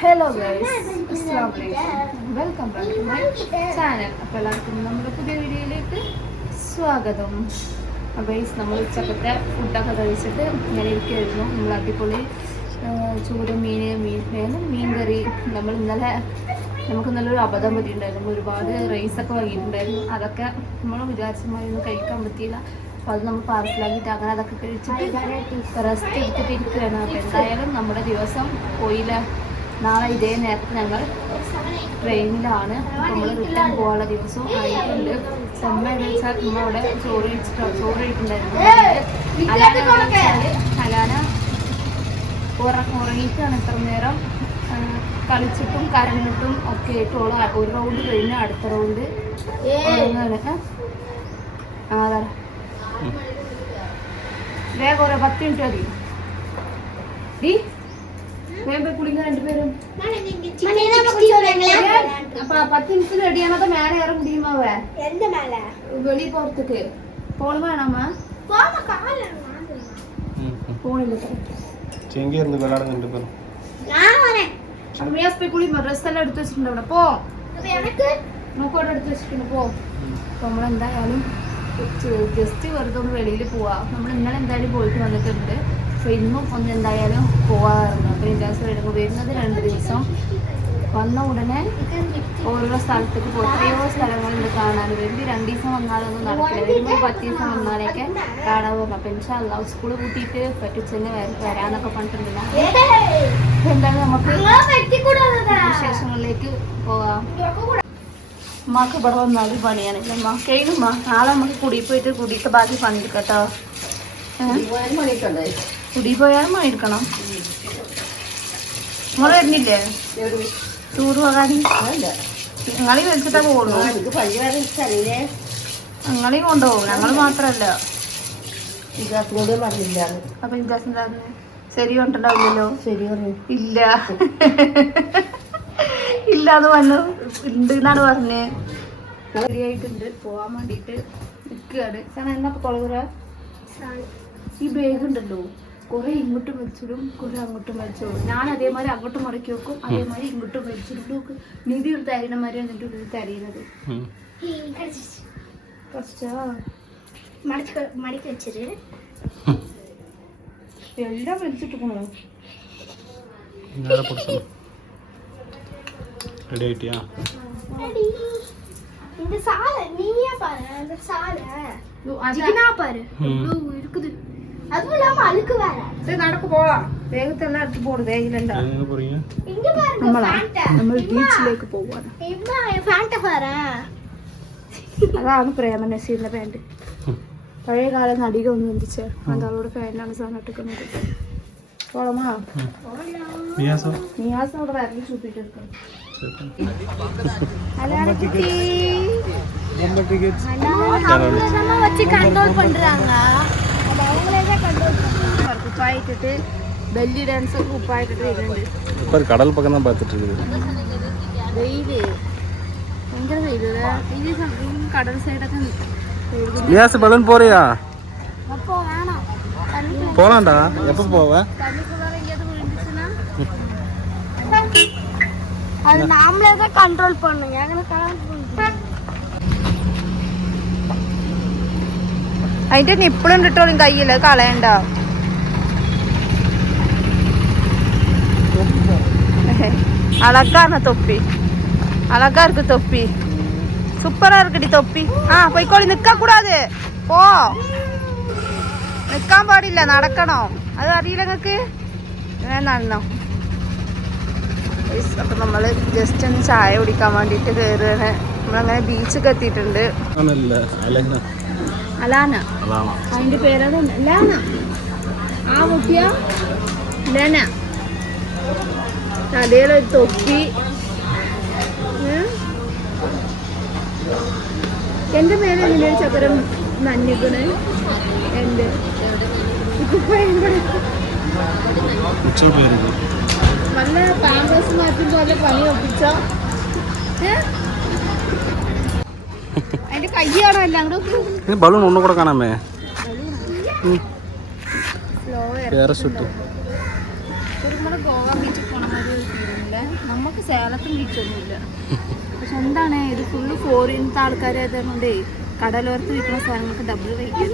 Hello guys, അസ്സലാമു അലൈക്കും. Welcome back to my channel. അപ്പോൾ എല്ലാവർക്കും നമ്മുടെ പുതിയ വീഡിയോയിലേക്ക് സ്വാഗതം. ഗൈസ്, നമ്മൾ ഉച്ചക്കത്തെ ഫുഡൊക്കെ കഴിച്ചിട്ട് ഇങ്ങനെ ഇരിക്കുമായിരുന്നു. നമ്മൾ അടിപൊളി ചൂട് മീൻ കറി. നമ്മൾ നമുക്ക് നല്ലൊരു അബദ്ധം പറ്റിയിട്ടുണ്ടായിരുന്നു. നമ്മൾ ഒരുപാട് റൈസൊക്കെ വാങ്ങിയിട്ടുണ്ടായിരുന്നു. അതൊക്കെ നമ്മൾ വിചാരിച്ച മാതിരി ഒന്നും കഴിക്കാൻ പറ്റിയില്ല. അപ്പോൾ അത് നമ്മൾ പാർസലാക്കിയിട്ട് അങ്ങനെ അതൊക്കെ കഴിച്ചിട്ട് റെസ്റ്റ് എടുത്തിട്ട് ഇരിക്കുകയാണ്. അപ്പോൾ എന്തായാലും നമ്മുടെ ദിവസം പോയില്ല. നാളെ ഇതേ നേരത്തെ ഞങ്ങൾ ട്രെയിനിലാണ്. നമ്മൾ റിട്ടേൺ പോകാനുള്ള ദിവസവും ആയിട്ടുണ്ട്. അമ്മ എന്ന് വെച്ചാൽ നമ്മൾ അവിടെ ചോറ് കഴിച്ചിട്ടുണ്ടായിരുന്നു. അലാന ഉറങ്ങിയിട്ടാണ് ഇത്ര നേരം. കളിച്ചിട്ടും കരഞ്ഞിട്ടും ഒക്കെ ആയിട്ടുള്ള ഒരു റൗണ്ട് കഴിഞ്ഞ് അടുത്ത റൗണ്ട് അതാ വേഗം 10 മിനിറ്റ് മതി. കുളിക്കാൻ രണ്ടുപേരും 10 മിനിറ്റ് റെഡിയാണത്. മേലെ ഏറെ കുടിയുമാവേ വെളി പുറത്തേക്ക് ഫോൺ വേണമ്മ. ഫോണില്ല കുളി ഡ്രസ്സെല്ലാം എടുത്ത് വെച്ചിട്ടുണ്ട് അവിടെ. പോ നോക്കോട്ടെ എടുത്ത് വെച്ചിട്ടുണ്ട്. പോ. അപ്പൊ നമ്മളെന്തായാലും ജസ്റ്റ് വെറുതെ ഒന്ന് വെളിയിൽ പോവാം. നമ്മൾ ഇന്നലെ എന്തായാലും പോയിട്ട് വന്നിട്ടുണ്ട്. അപ്പോൾ ഇന്നും ഒന്ന് എന്തായാലും പോകാറുണ്ട്. അപ്പോൾ ഇൻഡാസ് വരുന്നത് 2 ദിവസം. വന്ന ഉടനെ ഓരോ സ്ഥലത്തേക്ക് പോകും. എത്രയോ സ്ഥലങ്ങളുണ്ട് കാണാൻ. വരുമ്പോൾ 2 ദിവസം വന്നാലൊന്നും നടക്കില്ല. വരുമ്പോൾ 10 ദിവസം വന്നാലൊക്കെ കാണാൻ പോകും. അപ്പോൾ ഇൻഷാല്ലാ സ്കൂൾ കൂട്ടിയിട്ട് പറ്റിച്ചെന്ന് വരാന്നൊക്കെ പറഞ്ഞിട്ടുണ്ടല്ലോ. എന്തായാലും നമുക്ക് വിശേഷങ്ങളിലേക്ക് പോകാം. ഉമ്മാക്ക് ഇവിടെ വന്നാൽ പണിയാണ്. ഉമ്മ കഴിയുമ്മ നാളെ നമുക്ക് കുടി പോയിട്ട് കുടിയിട്ട് ബാക്കി പണിയെടുക്കട്ടോ. കുടി പോയാലും പണിയെടുക്കണം. നമ്മൾ വരുന്നില്ലേ ടൂർ പോകാൻ? ഞങ്ങളീ വലിച്ചിട്ടാ പോകുള്ളൂ. ഞങ്ങളീ കൊണ്ടുപോകും. ഞങ്ങൾ മാത്രല്ല. അപ്പൊ ഇജാസ് എന്താ ശരി കൊണ്ടുണ്ടാവില്ലല്ലോ? ശരി ഇല്ല ഇല്ലാന്ന് പറഞ്ഞു ഉണ്ട് എന്നാണ് പറഞ്ഞ്. ശരിയായിട്ടുണ്ട്. പോവാൻ വേണ്ടിയിട്ട് നിൽക്കുകയാണ്. സാധനം എന്നാ കൊളകുറ ഈ ബാഗ് ഉണ്ടല്ലോ, കുറെ ഇങ്ങോട്ടും വലിച്ചിടും, കുറെ അങ്ങോട്ടും വലിച്ചിടും. ഞാൻ അതേമാതിരി അങ്ങോട്ടും മടക്കി വെക്കും, അതേമാതിരി ഇങ്ങോട്ടും വലിച്ചിടും. നോക്ക് നിധി ഒരു തരീനമാതിരി എന്നിട്ട് ഒരു തരീനത് എല്ലാം വലിച്ചിട്ട് പോണോ? നടക്ക് പോവാം. വേഗത്തെല്ലാം എടുത്ത് പോണു. വേഗിലുണ്ടോ? നമ്മൾ ബീച്ചിലേക്ക് പോവാണ്. അതാണ് പ്രേമ നസീറിന്റെ പാന്റ്. പഴയ കാലം നടിക ഒന്ന് ബന്ധിച്ച് അതവളുടെ പാന്റാണ് സാധനം ഇട്ടിക്കുന്നത്. പോളമാ നിയാസം അവിടെ വരല് ചൂപ്പിട്ടെടുക്കണം. കുപ്പായിട്ടിട്ട് ബെല്ലി ഡാൻസ് കുപ്പായിട്ടിട്ട് വരുന്നുണ്ട്. കടൽ പക്കം தான் பார்த்துட்டு இருக்குது. വെയില് ഭയങ്കര വെയില്. കടൽ സൈഡൊക്കെ நியாஸ் பலன் போறியா? போலாம்டா. எப்ப போவ? அது நாமளே தான் கண்ட்ரோல் பண்ணணும். അതിന്റെ നിപ്പിളും ഇട്ടോളും കയ്യില് കളയണ്ട. அழகான தொப்பி, அழகா இருக்கு தொப்பி, சூப்பரா இருக்குடி தொப்பி. പോയിക്കോളി. നിക്ക കൂടാതെ പോ. നിക്കാൻ പാടില്ല, നടക്കണോ? അത് അറിയില്ല നിങ്ങക്ക്? നടന്നോ? അപ്പൊ നമ്മള് ജസ്റ്റ് ഒന്ന് ചായ കുടിക്കാൻ വേണ്ടിട്ട് കയറുകയാണ്. നമ്മളങ്ങനെ ബീച്ചൊക്കെ എത്തിയിട്ടുണ്ട്. അലാന അതിന്റെ പേരത് ലാന. ആ കുട്ടിയ ലെന. തലയിലൊരു തൊപ്പി. എന്റെ മേലെ ഇങ്ങനെ ചക്കരം നന്നിക്കണ്. എന്റെ നല്ല പാമ്പേഴ്സ് മാറ്റും പോലെ പണി ഒപ്പിച്ചോ. അതിന്റെ കയ്യാണോ എല്ലാം കൂടെ? ബലൂൺ ഒന്നും കൂടെ കാണാമേ. ഗോവ ബീച്ചിൽ പോണ മാതിരി നമുക്ക് സേലത്തും ബീച്ചൊന്നുമില്ല. പക്ഷെ എന്താണ് ഇത് ഫുള്ള് ഫോറിനത്തെ ആൾക്കാരായതുകൊണ്ടേ കടലോരത്ത് വിൽക്കുന്ന സാധനങ്ങൾക്ക് ഡബിൾ റേറ്റ്.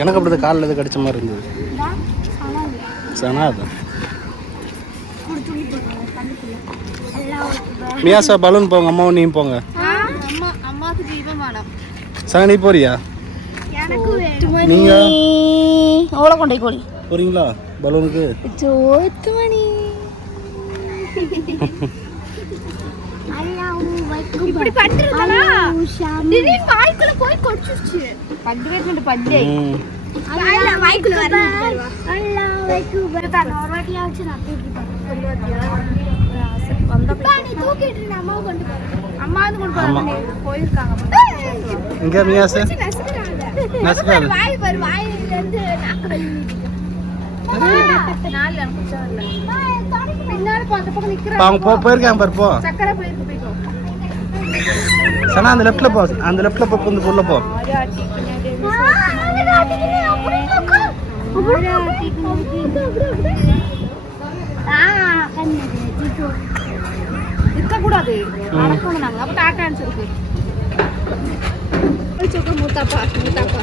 எனக்கு அப்படி காலில் எது கடிச்ச மாதிரி இருந்தது. சனாது மியாசா பலூன் போங்க, அம்மாவும் நீயும் போங்க. அம்மாவுக்கு ஜீவம் வேணும். சனா நீ போறியா? நீங்க ஓலை கொண்டே கோழி போறீங்களா பலூனுக்கு? 8 மணி. இப்படி பண்றதுனா திடீர்னு வாய்க்குள்ள போய் கொடிச்சிருச்சு. பண்டு வெச்சிட்டு பண்டே அல்ல வாய்க்குள்ள வரணும். அல்ல வாய்க்குள்ள தான் ஒரு வாட்டி ஆச்சு. நான் தூக்கி ஒரு வாட்டியா வந்த பாணி தூக்கிட்டு அம்மா கொண்டு போறேன். அம்மா வந்து கொண்டு போறாங்க போயிருக்காங்க. இங்க மியாசா நஸ்கால வாய் பாரு, வாயில இருந்து நாக்கு வெளியிடுது. நாளை அனுப்பிச்சா இல்ல பின்னால அந்த பக்கம் நிக்கறாங்க. அவங்க போயிருக்காங்க பாரு. போ சக்கரை போயிருக்கு. போய்க்கோ சனா அந்த லெஃப்ட்ல போ. அந்த லெஃப்ட்ல போ, கொஞ்சம் உள்ள போ. இருக்க கூடாது, நடக்கணும். நாங்க அப்ப டாட்டா அனுப்பிச்சிருக்கு. மூத்தாப்பா மூத்தாப்பா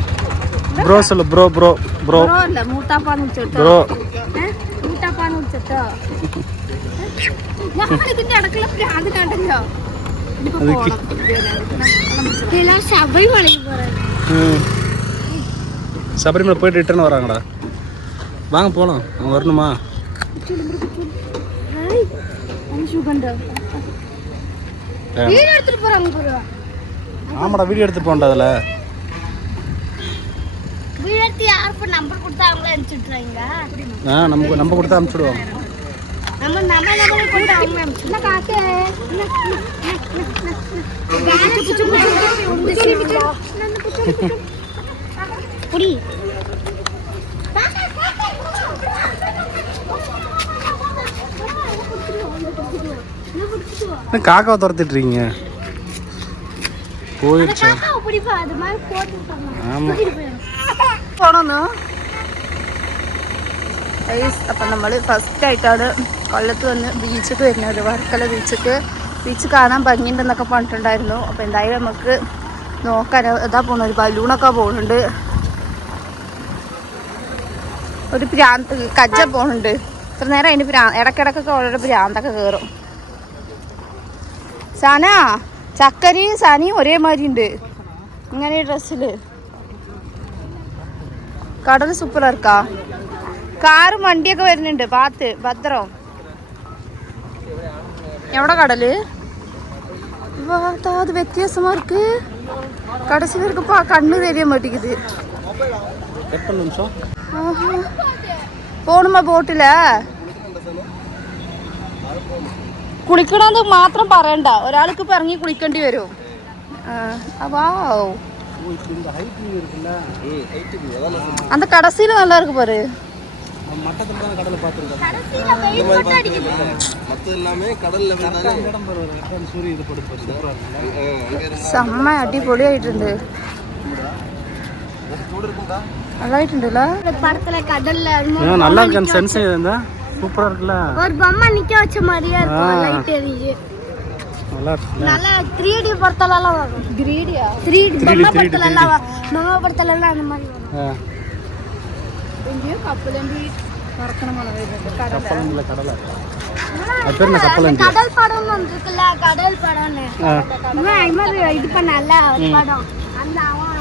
ப்ரோ சொல்லு. ப்ரோ ப்ரோ ப்ரோ ப்ரோ இல்ல மூத்தாப்பான்னு விളിച്ചോ. ப்ரோ മൂത്താപ്പാന്ന് വിളിച്ചോ. നമ്മളിതിന്റെ ഇടക്കുള്ള പ്രാന്ത് കണ്ടല്ലോ. சபரிமலை போயிட்டு ரிட்டர்ன் வராங்கடா. வாங்க போகலாம். அவங்க வரணுமா? ஆமாடா, வீடியோ எடுத்து போண்டா. அதில் நம்ம கொடுத்தா அனுப்பிச்சுடுவாங்க. காக்காவை துரத்திட்டு இருக்கீங்க. போயிடுச்சு. ஆமா പോണോന്ന്. അപ്പം നമ്മൾ ഫസ്റ്റായിട്ടാണ് കൊല്ലത്ത് വന്ന് ബീച്ചിക്ക് വരുന്നത്. വർക്കല ബീച്ച് കാണാൻ ഭംഗിയുണ്ടെന്നൊക്കെ പറഞ്ഞിട്ടുണ്ടായിരുന്നു. അപ്പോൾ എന്തായാലും നമുക്ക് നോക്കാൻ ഇതാ പോകണം. ഒരു ബലൂണൊക്കെ പോകുന്നുണ്ട്. ഒരു കജ്ജ പോകുന്നുണ്ട്. ഇത്ര നേരം അതിന് ഇടയ്ക്കിടക്കൊക്കെ ഓരോ ഭ്രാന്തൊക്കെ കയറും. സന ചക്കരയും സനയും ഒരേമാതിരി ഉണ്ട് ഇങ്ങനെ ഡ്രസ്സിൽ. കടൽ സൂപ്പറാ இருக்கா? കാറും വണ്ടിയൊക്കെ വരുന്നുണ്ട്. പാത്ത് ഭദ്രം. എവിടെ കടല്? അത് വ്യത്യാസമാ இருக்கு. கடைசி வரைக்கும் கண்ணு தெரிய மாட்டேங்குது. പോണുമ്പോ ബോട്ടില കുളിക്കണമെന്ന് മാത്രം പറയണ്ട. ഒരാൾക്ക് ഇപ്പൊ ഇറങ്ങി കുളിക്കേണ്ടി വരും. அந்த கடைசியில நல்லா இருக்கு பாரு. செம்ம അടിപൊളിയായിട്ടുണ്ട്. நல்லாயிட்டுல படத்துல கடல்ல நல்லா இருக்கு. சென்ஸ் இருந்தா சூப்பரா இருக்குல. ஒரு பொம்மை நிக்க வச்ச மாதிரியா இருக்கு. லைட் எரியுது. நல்லா இருக்கு. நல்லா 3D படத்தலலாம் வரும். 3Dயா? 3D பொம்மை படத்தலலாம் பொம்மை படத்தலலாம் அந்த மாதிரி வரும். இங்க கப்பலண்டி பறக்கன மலை வருது. கடல்ல கடல அது பேர் என்ன? கப்பலண்டி. கடல் படம் வந்திருக்குல, கடல் படம்னு. இவன் இது பண்ணல ஒரு படம். அந்த அவன்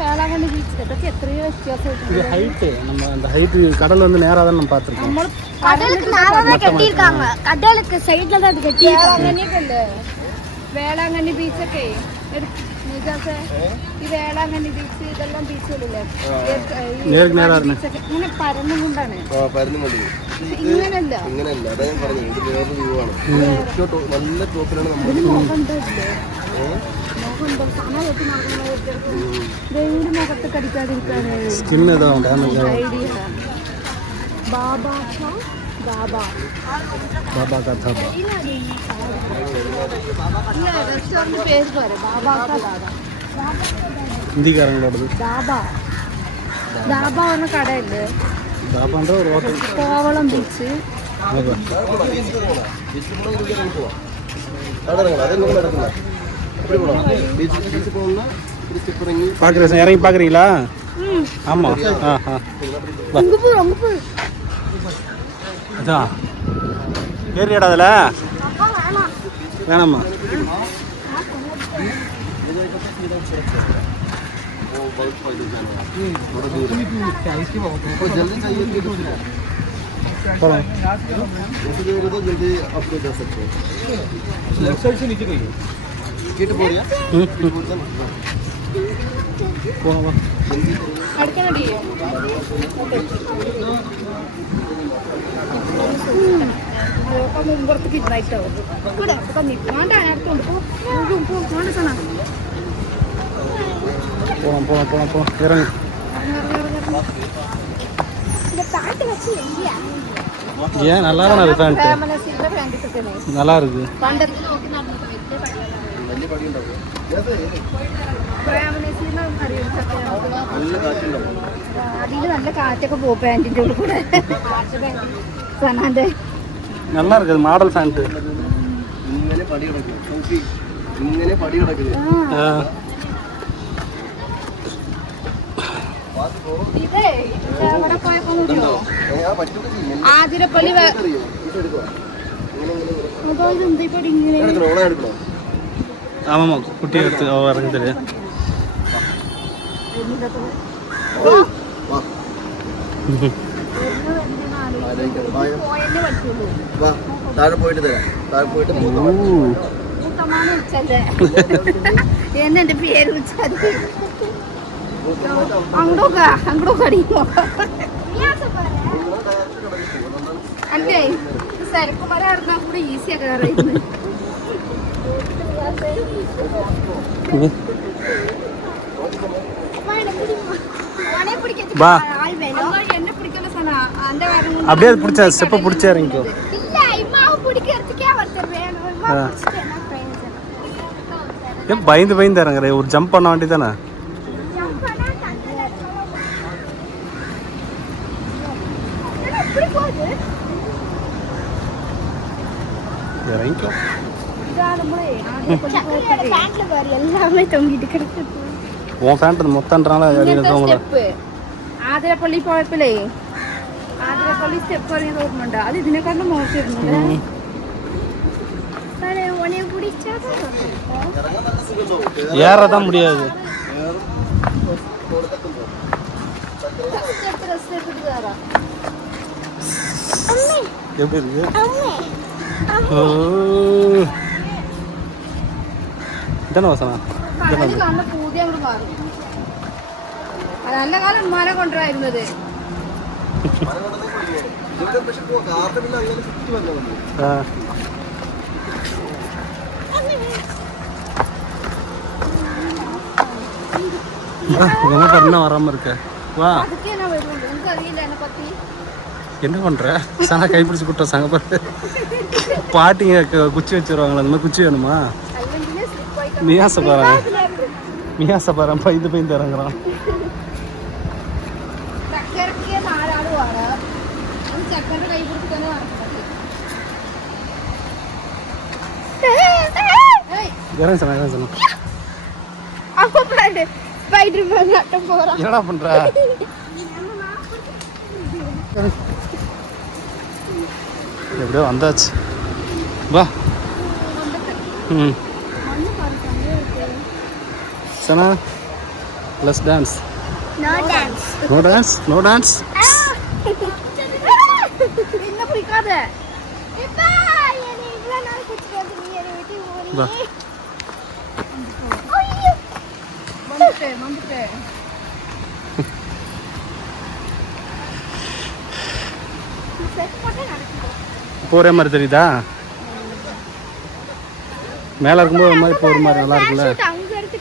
வேளாங்கண்ணி பீச் கிட்டக்கு எத்தனையோ வித்தியாசம். ஹைட் நம்ம அந்த ஹைட் கடல் வந்து நேரா தான் நம்ம பார்த்திருக்கோம். கடலுக்கு நேரா தான் கட்டி இருக்காங்க. கடலுக்கு சைடுல தான் அது கட்டி. വേളാങ്കണ്ണി ബീച്ചൊക്കെ നിജാസേ ഈ വേളാങ്കണ്ണി ബീച്ച് ഇതെല്ലാം ബീച്ചുകളില്ലേ ഇങ്ങനെ പരന്നുകൊണ്ടാണ്. ഇങ്ങനല്ല മുഖത്ത് കടിക്കാതിരിക്കാന് ഹിന്ദിക്കാരങ്ങളോട് ധാബ പറഞ്ഞ കടയില്ലേ, சாப்பாடு ஒரு ஹோட்டல் கோவளம் பீச்சு. பார்க்குறேன், இறங்கி பார்க்குறீங்களா? ஆமாம். அதான் ஏறியாடா அதில் வேணாம்மா. മുമ്പുറത്തേക്ക് ഇതായിട്ടാവും ഇവിടെ വേണ്ട അടുത്തോണ്ട് போகலாம் போகலாம் போகலாம் போகலாம் இறங்கு. ஏன் நல்லா தானே இருக்கு ஃபேண்ட்டு? நல்லா இருக்கு. അതിൽ നല്ല കാറ്റൊക്കെ പോകും പാൻറ്റിൻ്റെ ഉള്ളിൽ കൂടെ. സനാന്റെ நல்லா இருக்குது மாடல் ஃபேண்ட்டு. ആതിരപ്പള്ളി ஆமாம்மா குட்டி எடுத்து இறங்க தெரியும். താഴെ പോയിട്ട് തരാം. താഴെ പോയിട്ട് എന്നെ പേര് വിളിച്ചാൽ അങ്ങോട്ടോക്കാ അങ്ങോട്ടൊക്കെ അടിക്കുമോ അല്ലേ? സരക്കുമല നടന്നാൽ കൂടെ ഈസിയാ കയറിയിരുന്നു. എന്നെ പിടിക്കുന്ന സന അന്റെ കാരണം அப்படியே பிடிச்சா ஸ்டெப்பை பிடிச்சா இறங்கிக்கோ. ஏன் பயந்து பயந்து இறங்குற? ஒரு ஜம்ப் பண்ண வேண்டி தானே? இறங்கிக்கோ. எல்லாமே தொங்கிட்டு கிடக்குது. உன் ஃபேண்ட் மொத்தம்ன்றால ആതിരപ്പള്ളി പോയപ്പോഴേ ആതിരപ്പള്ളി സ്റ്റെപ്പ് പറയുന്നത് ഓർമ്മയുണ്ട്. അത് ഇതിനെക്കാളും മോശമായിരുന്നുണ്ട്. ஏறதான் முடியாது. எப்படி இருக்கு? ഇതാണ് വസന. നല്ല പൂതി അങ്ങോട്ട് മാറും. നല്ല കാലം ഉമ്മാനെ കൊണ്ടുവരായിരുന്നത്. என்ன வராம இருக்க? வா. என்ன பண்ற? சனா கைப்பிடிச்சு கூட்ட சங்க பாரு. பாட்டிங்க குச்சி வச்சிருவாங்களா? அந்த மாதிரி குச்சி வேணுமா? மியாசப்பாரன் பைந்து பைந்து இறங்குறான். இறங்க சொன்னா இறங்க சொன்னா. என்னடா பண்ற? எப்படியோ வந்தாச்சு. வா. ம் Sana let's dance. No dance. No dance? No dance? என்ன பிடிக்காத. இப்பா என்னை இவ்வளோ நாள் குச்சிக்காது நீ என்னை விட்டு ஓடி. வா. ஐயோ. வந்துட்டேன். செட் போட்டு நடக்குது. போகிற மாதிரி தெரியுதா? மேலே இருக்கும்போது ஒரு மாதிரி போகிற மாதிரி நல்லா இருக்குல்ல? அங்கே இருக்கு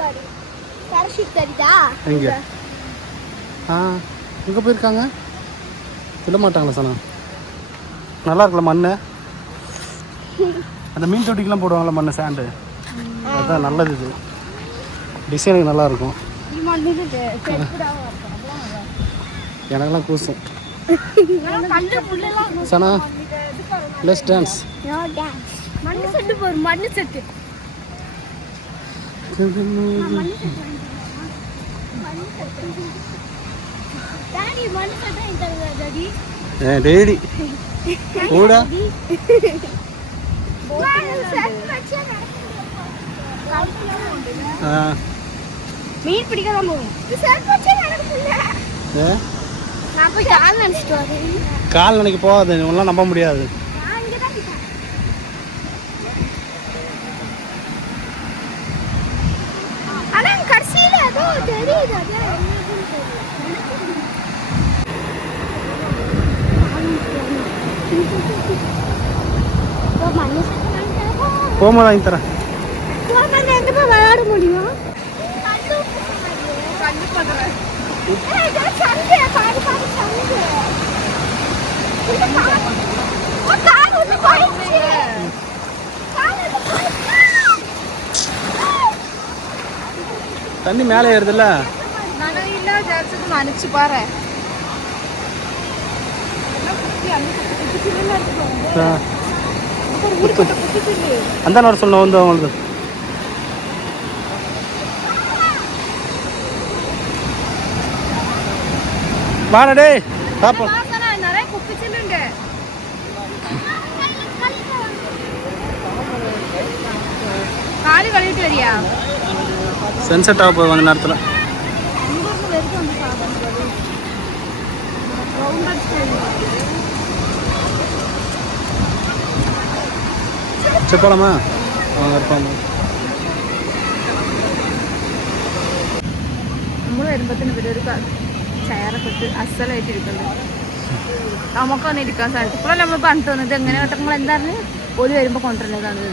பாரு. பேராஷூட் தெரியுதா? எங்கே? ஆ எங்கே போயிருக்காங்க? சொல்ல மாட்டாங்களா சனா? நல்லா இருக்குல்ல மண்? அந்த மீன் தொட்டிக்கெலாம் போடுவாங்களா மண் சாண்டு? அதுதான் நல்லது. இது டிசைனுக்கு நல்லாயிருக்கும். எனக்கெல்லாம் கூசும். സന ലെറ്റ്സ് ഡാൻസ്. மண்ணு செட்டு போற மண்ணு செட்டு டாடி மண்ணு செட்டு இந்த டாடி ഡേഡി കൂടാ மீன் பிடிக்க தான் போவோம். நான் போய் கால் நினைச்சிட்டு வரேன். கால் நினைக்க போகாது, ஒன்றும் நம்ப முடியாது. ஆனா கடைசியில ஏதோ தெரியுது. போகும்போது வாங்கி தரேன். விளையாட முடியும். தண்ணி மேலே ஏறுதுல்ல. நனைச்சு பாரு. அந்த நேரம் சொல்லணும் வந்து அவங்களுக்கு வாடே பாப்போம். நிறைய குப்பிச்சுங்க. காலி கழுவிட்டு வரியா? சன்செட் ஆக போகுது அந்த நேரத்தில். சரி போலாமா? அவங்க இருப்பாங்க. നമ്മൾ വരുമ്പോഴത്തേന് ഇവരൊരു ചെയറൊക്കെ ഇട്ട് അസലായിട്ടിരിക്കുന്നുണ്ട്. നമുക്കൊന്നും ഇരിക്കാൻ സാധിക്കും. ഇപ്പോഴല്ലേ നമ്മൾ പറഞ്ഞു തോന്നുന്നത് എങ്ങനെ കേട്ടങ്ങൾ എന്താണ് ഓല് വരുമ്പോൾ കൊണ്ടുവരുന്നതാണ്.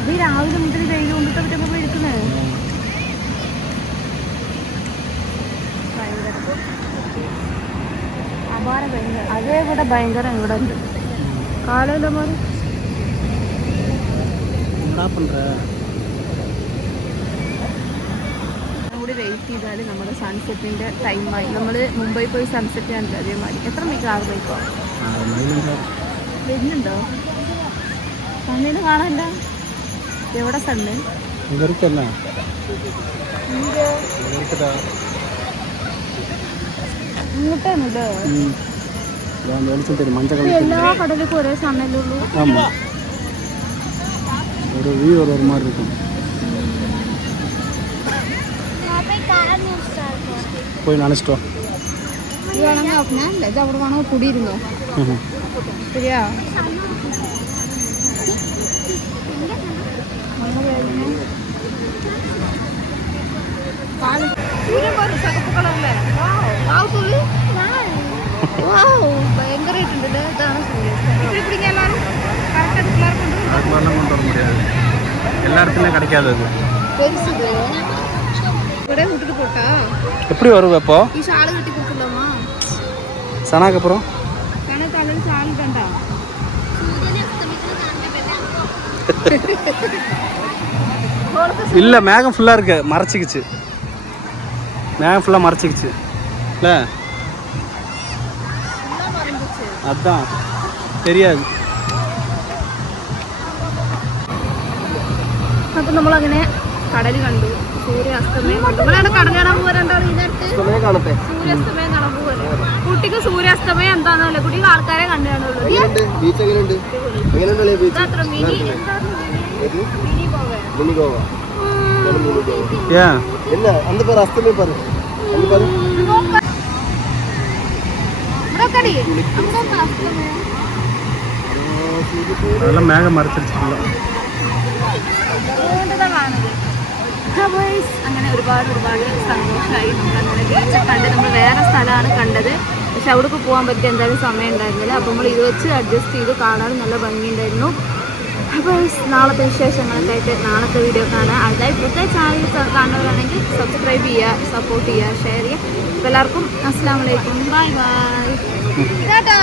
ഇത് രാവിലെ മുതൽ വെയിൽ കൊണ്ടിട്ട് പറ്റുമ്പോൾ ഇരിക്കുന്നത് അപാര ഭയങ്കര. അതേ ഇവിടെ ഭയങ്കര ഇവിടെ ഉണ്ട് കാലമില്ല മാറി. കൂടി വെയിറ്റ് ചെയ്താൽ നമ്മുടെ സൺസെറ്റിൻ്റെ ടൈമായി. നമ്മൾ മുംബൈ പോയി സൺസെറ്റ് കണ്ടില്ല അതേമാതിരി. എത്ര മണിക്ക്? 6 മണിക്കോ വരുന്നുണ്ടോ? സണ്ണിന് കാണാനില്ല. എവിടെ സണ്ണ്? ഇങ്ങോട്ടാണല്ലോ. എല്ലാ കടലിലും ഒരേ സണ്ണല്ലേ ഉള്ളൂ. ஒரு மாதிரி இருக்கும். പോയി നനച്ചിട്ടോ? ഇത് വേണമെങ്കിൽ നോക്കണേ. ഇത് അവിടെ വേണമെങ്കിൽ കുടിയിരുന്നോ? ശരിയാ. ഭയങ്കരമായിട്ടുണ്ട്. ഇതാണ് സൂര്യൻ. പിടിക്കാൻ എല്ലാവരും കറക്റ്റ് പിള്ളേർ കൊണ്ടുവരാൻ முடியாது. எல்லாருக்குமே கிடைக்காது அது. பெருசுது. ഇവിടെ വിട്ടിട്ട് പോട്ടാ. எப்படி வருவ இப்போ? ഈ ഷാൾ കെട്ടി കൊടുക്കലാമാ. സനാക്ക് അപ്പുറം സന തലയിൽ ഷാൾ ഇടണ്ട. இல்ல மேகம் ஃபுல்லா இருக்கு, மறைச்சிக்கிச்சு. மேகம் ஃபுல்லா மறைச்சிக்கிச்சு இல்ல, அதான் தெரியாது. അപ്പൊ നമ്മളങ്ങനെ കടൽ കണ്ടു, സൂര്യാസ്തമയം കണ്ടു. നമ്മളവിടെ കടൽ കാണാൻ പോകാറുണ്ടാവും. ഈ നേരത്ത് സൂര്യാസ്തമയം കാണാൻ പോകല്ലേ. കുട്ടിക്ക് സൂര്യാസ്തമയം എന്താണല്ലേ, കുട്ടിക്ക് ആൾക്കാരെ കണ്ടു കാണുള്ളൂ. മിനി ഗോവ. அதெல்லாம் மேகம் மறைச்சிருச்சுல. അങ്ങനെ ഒരുപാട് സന്തോഷമായി. നമ്മളങ്ങനെ ബീച്ച് കണ്ട് നമ്മൾ വേറെ സ്ഥലമാണ് കണ്ടത്. പക്ഷെ അവിടേക്ക് പോകാൻ പറ്റിയ എന്തായാലും സമയം ഉണ്ടായിരുന്നില്ല. അപ്പോൾ നമ്മൾ ഇത് വെച്ച് അഡ്ജസ്റ്റ് ചെയ്ത് കാണാൻ നല്ല ഭംഗിയുണ്ടായിരുന്നു. അപ്പോൾ നാളത്തെ വിശേഷങ്ങളൊക്കെ ആയിട്ട് നാളത്തെ വീഡിയോ കാണാം. അതായത് ഇപ്പോഴത്തെ ചാനൽ കാണുന്നവരാണെങ്കിൽ സബ്സ്ക്രൈബ് ചെയ്യുക, സപ്പോർട്ട് ചെയ്യുക, ഷെയർ ചെയ്യുക. അപ്പോൾ എല്ലാവർക്കും അസ്സലാമു അലൈക്കും. Bye bye. ടാറ്റാ.